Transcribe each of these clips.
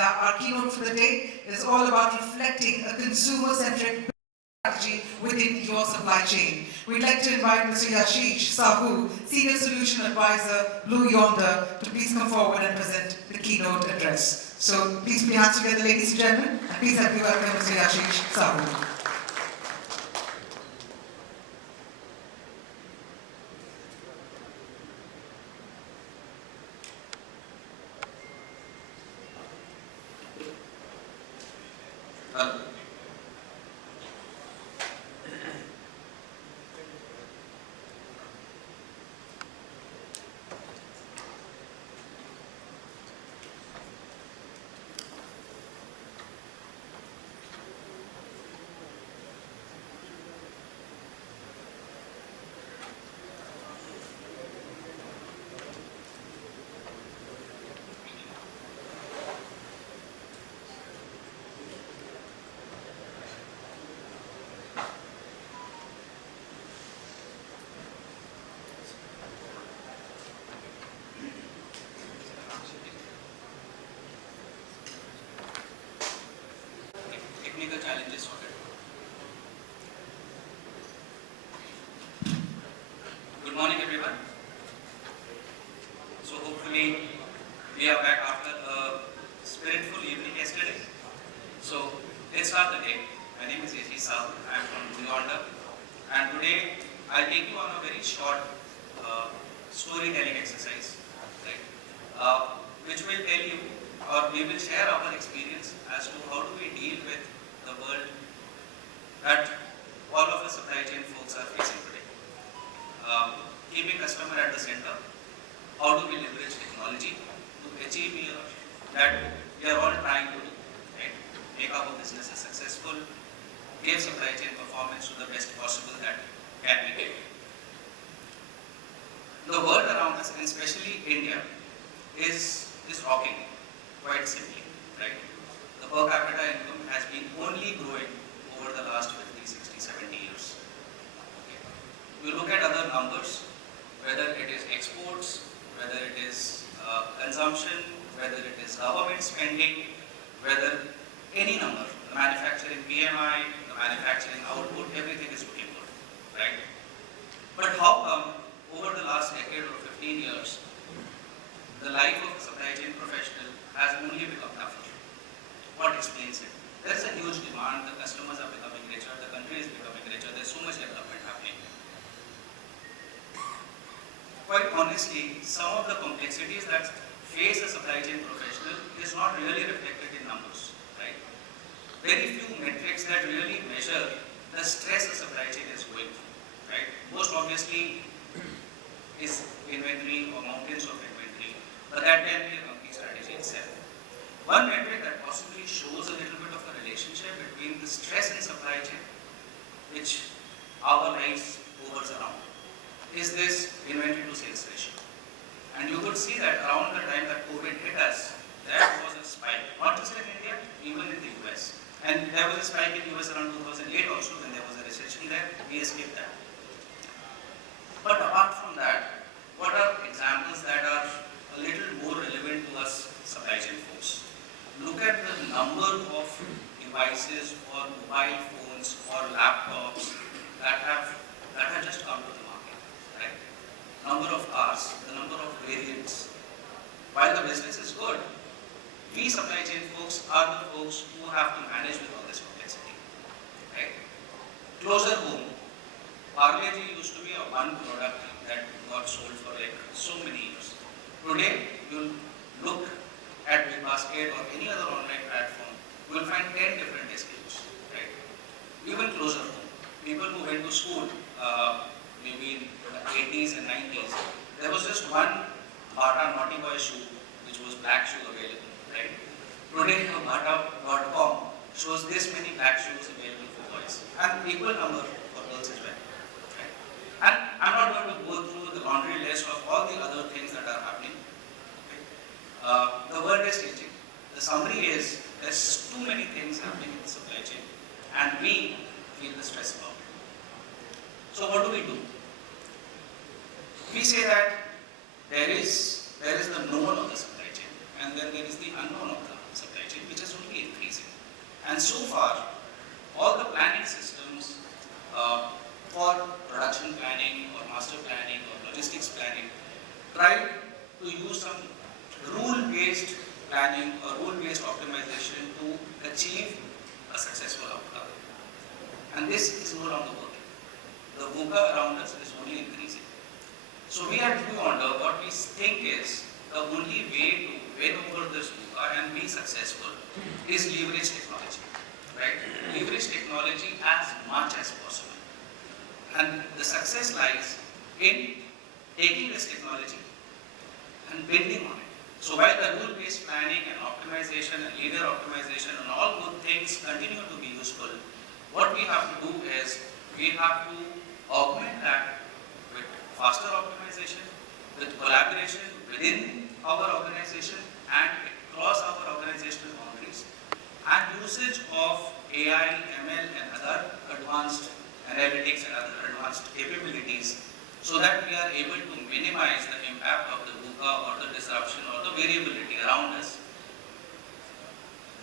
our keynote for the day is all about reflecting a consumer-centric strategy within your supply chain. We'd like to invite Mr. Yashish, Sahoo, Senior Solution Advisor, Yonder, to please come forward and present the keynote address. So please put your hands together, ladies and gentlemen, and please help me welcome Mr. Yashish, Sahoo. Technical challenges sorted. Good morning, everyone. So hopefully we are back after a spiritful evening yesterday. So let's start the day. My name is Yashish. I am from Yonder, and today I'll take you on a very short storytelling exercise, right? Which will tell you, or we will share our experience as to how do we deal with the world that all of the supply chain folks are facing today. Keeping customer at the center, how do we leverage technology to achieve that we are all trying to do, right? Make our businesses successful, give supply chain performance to the best possible that can be given. The world around us, and especially India, is rocking quite simply, right? The per capita income has been only growing over the last 50, 60, 70 years. Okay. You look at other numbers, whether it is exports, whether it is consumption, whether it is government spending, whether any number, the manufacturing PMI, the manufacturing output, everything is looking good, right? But how come over the last decade or 15 years, the life of a supply chain professional has only become tougher? What explains it? There is a huge demand, the customers are becoming richer, the country is becoming richer, there is so much development happening. Quite honestly, some of the complexities that face a supply chain professional is not really reflected in numbers, right? Very few metrics that really measure the stress a supply chain is going through, right? Most obviously is inventory or mountains of inventory, but that can be a company strategy itself. One metric that possibly shows a little bit of a relationship between the stress in supply chain, which our lives hovers around, is this inventory to sales ratio. And you could see that around the time that COVID hit us, there was a spike, not just in India, even in the US. And there was a spike in US around 2008 also, when there was a recession there, we escaped that. But apart from that, what are examples that are a little more relevant to us supply chain folks? Look at the number of devices or mobile phones or laptops that have just come to the market, right? Number of cars, the number of variants. While the business is good, we supply chain folks are the folks who have to manage with all this complexity, right? Closer home, Parle-G used to be a one product that got sold for like so many years. Today, you'll look at BigBasket or any other online platform, you will find 10 different SKUs, right? Even closer home, people who went to school, maybe in the 80s and 90s, there was just one Bata Naughty Boy shoe, which was black shoe available, right? Today, Bata.com shows this many black shoes available for boys, and equal number for girls as well, right? And I'm not going to go through the laundry list of all the other things that are happening. The world is changing. The summary is there's too many things happening in the supply chain, and we feel the stress about it. So what do? We say that there is the known of the supply chain, and then there is the unknown of the supply chain. And so far, all the planning systems for production planning or master planning or logistics planning try to use some rule-based planning or rule-based optimization to achieve a successful outcome. And this is no longer working. The VUCA around us is only increasing. So we at Yonder, what we think is the only way to win over this VUCA and be successful is leverage technology, right? Leverage technology as much as possible. And the success lies in taking this technology and building on it. So while the rule-based planning and optimization and linear optimization and all good things continue to be useful, what we have to do is we have to augment that with faster optimization, with collaboration within our organization and across our organizational boundaries, and usage of AI, ML and other advanced analytics and other advanced capabilities so that we are able to minimize the impact of the VUCA or the disruption or the variability around us,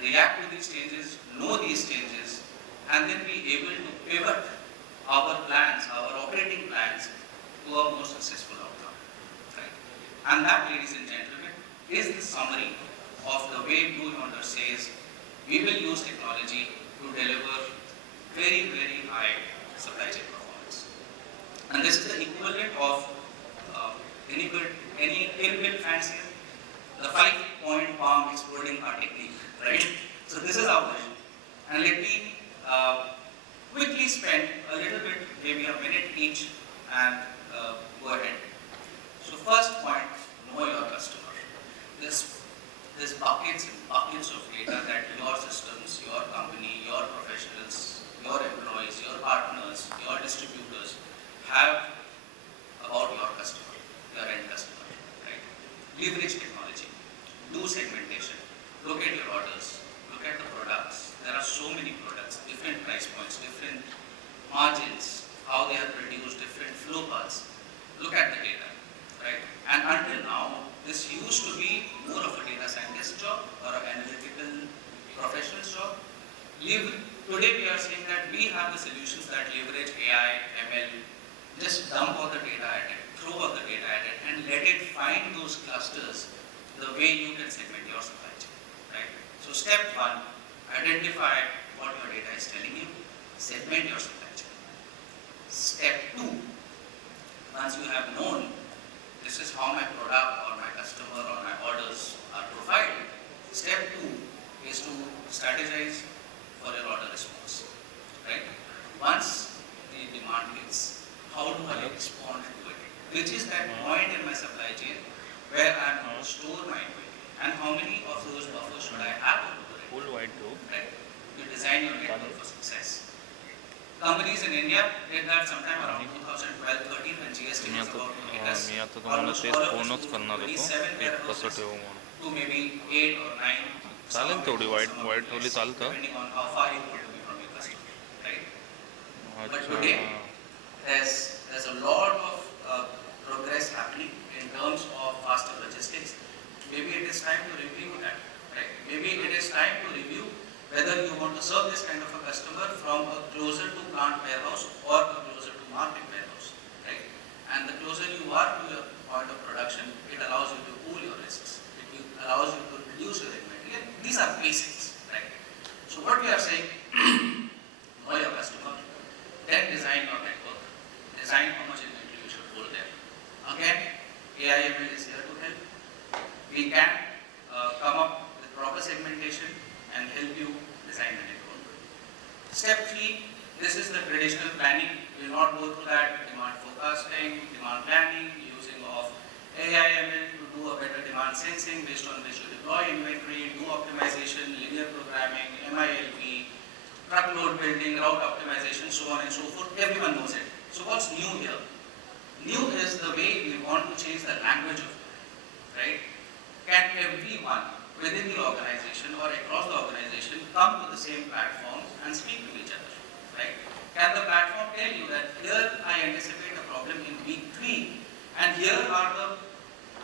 react to these changes, know these changes, and then be able to pivot our plans, our operating plans to a more successful outcome. Right? And that, ladies and gentlemen, is the summary of the way Blue Yonder says we will use technology to deliver very, very high supply chain performance. And this is the equivalent of any inbuilt fancier, the 5-point palm exploding art technique, right? So this is our vision. And let me quickly spend a little bit, maybe a minute each, and go ahead. So first point, know your customer. There's buckets and buckets of data that your systems, your company, your professionals, your employees, your partners, your distributors have about your customer, your end customer, right? Leverage technology, do segmentation, look at your orders, look at the products. There are so many products, different price points, different margins, how they are produced, different flow paths. Look at the data, right? And until now, this used to be more of a data scientist job or an analytical professional's job. Today we are saying that we have the solutions that leverage AI, ML, just dump all the data at it, throw all the data at it, and let it find those clusters the way you can segment your supply chain, right? So step one, identify what your data is telling you, segment your supply chain. Step two, once you have known this is how my product or my customer or my orders are profiled, step two is to strategize for your order response, right? Once the demand hits, how do I respond to it? Which is that point in my supply chain where I'm going to store my inventory, and how many of those buffers should I have over it? Full white too. Right? You design your network for success. Companies in India did that sometime around 2012-13 when GST was about to hit us. मी आता तुम्हाला तेच फोनच करणार होतो एक कसं ठेवू म्हणून To maybe 8 or 9. चालेल तेवढी वाईट ठेवली चालतं Depending on how far you want to be from your customer, right? But अच्छा today, there's a lot of progress happening in terms of faster logistics. Maybe it is time to review that, right? Maybe it is time to review whether you want to serve this kind of a customer from a closer to plant warehouse or a closer to market warehouse, right? And the closer you are to your point of production, it allows you to pool your risks. It allows you to reduce your inventory. And these are basics, right? So what we are saying, know your customer, then design your network, design how much inventory you should hold there. Again, AI/ML is here to help. We can come up with proper segmentation and help you design the network. Step 3, this is the traditional planning. We will not go through that. Demand forecasting, demand planning, using of AI/ML to do a better demand sensing based on which you deploy inventory, do optimization, linear programming, MILP, truckload building, route optimization, so on and so forth. Everyone knows it. So what's new here? New is the way we want to change the language of it, right? Can everyone within the organization or across the organization come to the same platform and speak to each other, right? Can the platform tell you that here I anticipate a problem in week 3 and here are the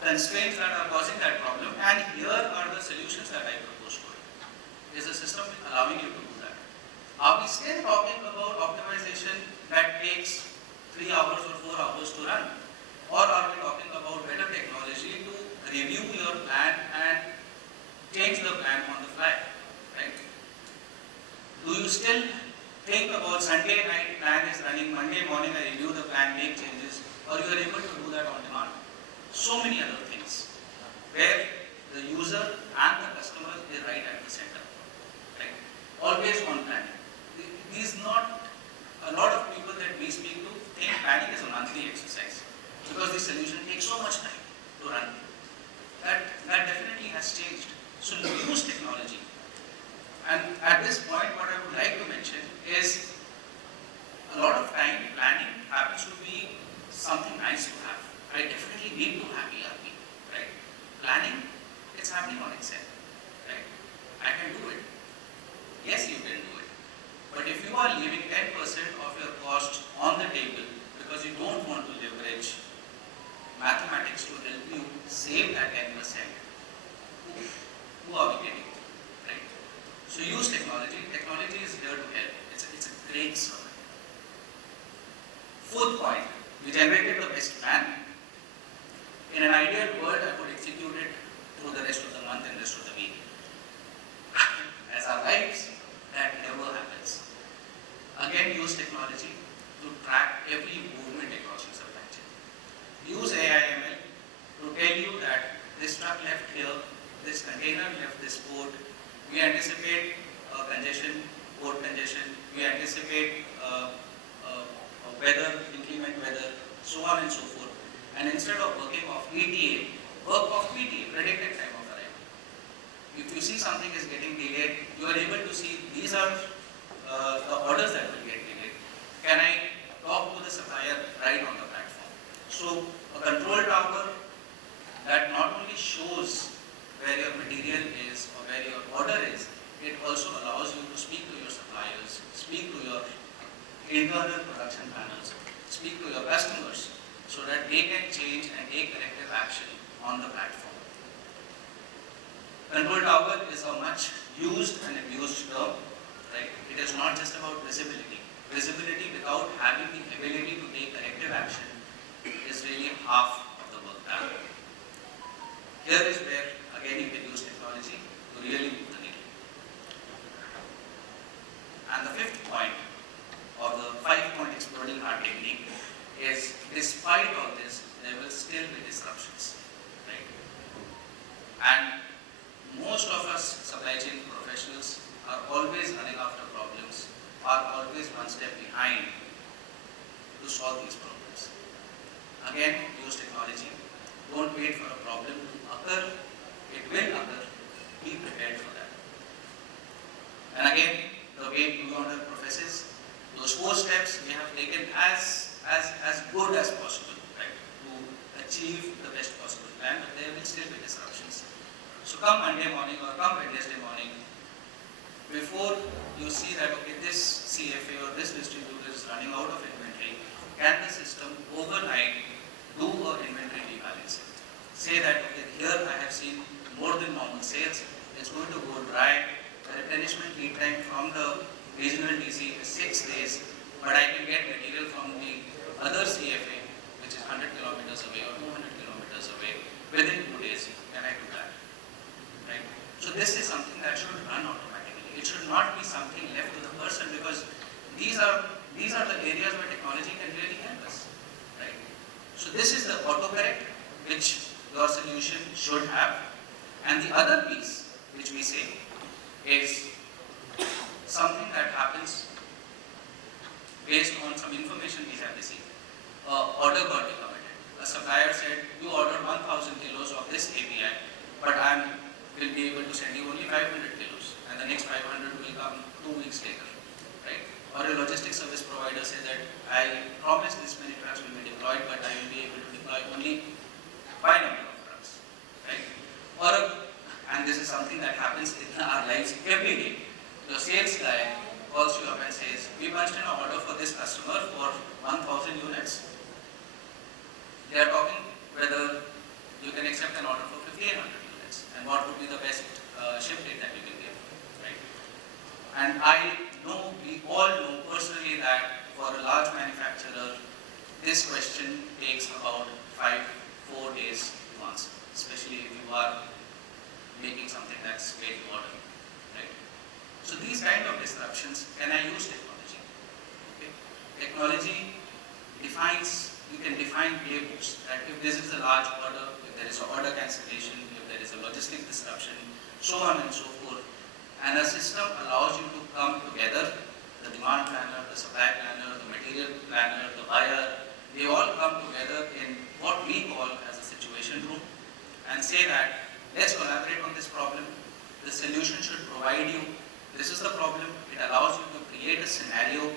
constraints that are causing that problem and here are the solutions that I propose to it? Is the system allowing you to do that? 3 hours or 4 hours to run? Or are we talking about better technology to review your plan and change the plan on the fly, right? Do you still think about Sunday night plan is running, Monday morning I review the plan, make changes, or you are able to do that on demand? So many other things where the user and the customer is right at the center, right? Always on planning. These not a lot of people that we speak to think planning is a monthly exercise because the solution takes so much time to run. That definitely has changed. So use technology. And at this point, what I would like to mention is a lot of time planning happens to be something nice to have. I definitely need to have ERP, right? Planning, it's happening on Excel, right? I can do it. Yes, you can do it. But if you are leaving 10% of your cost on the table because you don't want to leverage mathematics to help you save that 10%, who are we getting? Right? So use technology. Technology is here to help. It's a great servant. Fourth point, we generated the best plan. In an ideal world, I could execute it through the rest of the month and rest of the week. As our lives, that never happens. Again, use technology to track every movement across your supply chain. Use AI/ML to tell you that this truck left here, this container left this port. We anticipate congestion, port congestion. We anticipate weather, inclement weather, so on and so forth. And instead of working off ETA, work off PTA, predicted time of arrival. If you see something is getting delayed, you are able to see these are the orders that will get delayed. Can I talk to the supplier right on the platform? So a control tower that not only shows where your material is or where your order is, it also allows you to speak to your suppliers, speak to your internal production panels, speak to your customers so that they can change and take corrective action on the platform. Control tower is a much used and abused term, right? It is not just about visibility. Visibility without having the ability to take corrective action is really half of the work done. Here is where, again, you can use technology to really move the needle. And the fifth point of the 5-point exploding heart technique is, despite all this, there will still be disruptions, right? And most of us supply chain professionals are always running after problems, are always one step behind to solve these problems. Again, use technology. Don't wait for a problem to occur. It will occur. Be prepared for that. And again, the way Yonder professes, those 4 steps we have taken as good as possible, right, to achieve the best possible plan, but there will still be disruptions. So come Monday morning or come Wednesday morning, before you see that, okay, this CFA or this distributor is running out of inventory, can the system overnight do an inventory rebalancing? Say that, okay, here I have seen more than normal sales, it's going to go dry, the replenishment lead time from the regional DC is 6 days, but I can get material from the other CFA, which is 100 kilometers away or 200 kilometers away, within 2 days. Can I do that? Right? So this is something that should run automatically. It should not be something left to the person, because these are the areas where technology can really help us. Right? So this is the autocorrect which your solution should have. And the other piece which we say is something that happens based on some information we have received. Order got decommitted. A supplier said, you ordered 1,000 kilos of this API, but I will be able to send you only 500 kilos, and the next 500 will come 2 weeks later, right? Or a logistics service provider says that I promise this many trucks will be deployed, but I will be able to deploy only Y number of trucks, right? And this is something that happens in our lives every day. The sales guy calls you up and says, we punched in an order for this customer for 1,000 units. They are talking whether you can accept an order for 1,500 units and what would be the best ship date that you can give, right? And I know, we all know personally that for a large manufacturer, this question takes about 4 days to answer, especially if you are making something that's very modern, right? So these kind of disruptions, can I use technology? Okay. Technology defines, you can define playbooks that if this is a large order, if there is an order cancellation, if there is a logistic disruption, so on and so forth, and a system allows you to come together, the demand planner, the supply planner, the material planner, the buyer, they all come together in what we call as a situation room and say that let's collaborate on this problem. The solution should provide you, this is the problem, it allows you to create a scenario,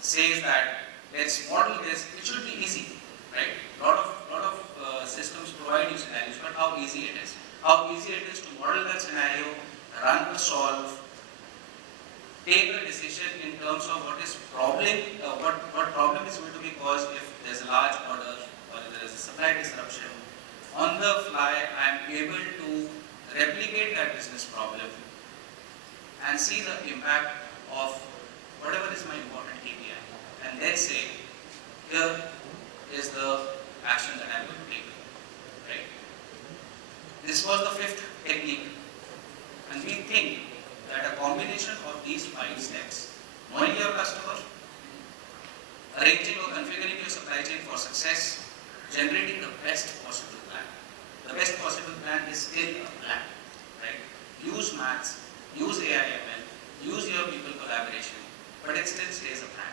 says that let's model this, it should be easy, right? Lot of systems provide you scenarios, but how easy it is. How easy it is to model that scenario, run a solve, take a decision in terms of what problem is going to be caused if there's a large order or if there is a supply disruption. On the fly, I am able to replicate that business problem and see the impact of whatever is my important KPI, and then say, here is the action that I'm going to take, right? This was the 5th technique, and we think that a combination of these 5 steps, knowing your customer, arranging or configuring your supply chain for success, generating the best possible plan. The best possible plan is still a plan, right? Use maths, use AI/ML, use your people collaboration, but it still stays a plan.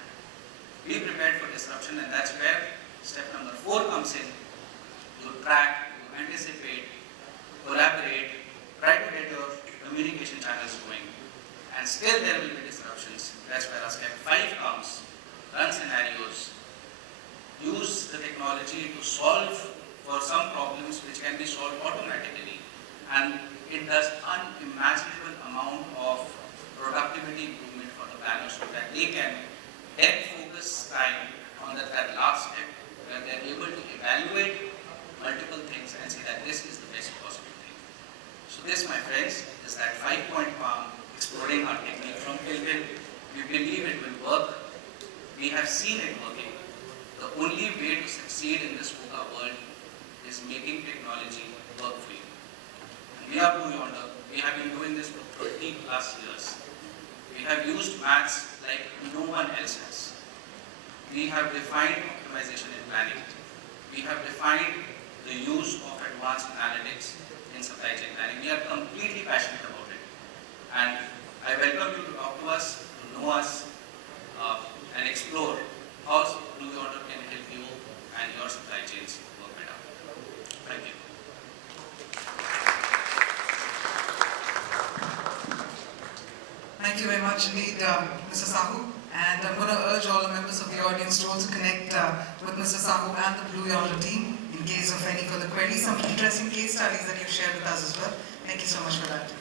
Be prepared for disruption, and that's where step number 4 comes in. You track, you anticipate, collaborate, try to get your communication channels going, and still there will be disruptions. That's where our step 5 comes. Run scenarios, use the technology to solve for some problems which can be solved automatically, and it does unimaginable amount of productivity improvement for the planners so that they can then focus time on that last step where they are able to evaluate multiple things and say that this is the best possible thing. So this, my friends, is that 5-point palm, exploring our technique from till. We believe it will work. We have seen it working. The only way to succeed in this VUCA world is making technology work for you. And we are Blue Yonder. We have been doing this for 30 plus years. We have used maths like no one else has. We have defined optimization in planning. We have defined the use of advanced analytics in supply chain planning. We are completely passionate about it. And I welcome you to talk to us, to know us, and explore how Blue Yonder can help you and your supply chains work better. Thank you. Thank you very much indeed, Mr. Sahoo. And I'm going to urge all the members of the audience to also connect with Mr. Sahoo and the Blue Yonder team in case of any further queries. Some interesting case studies that you've shared with us as well. Thank you so much for that.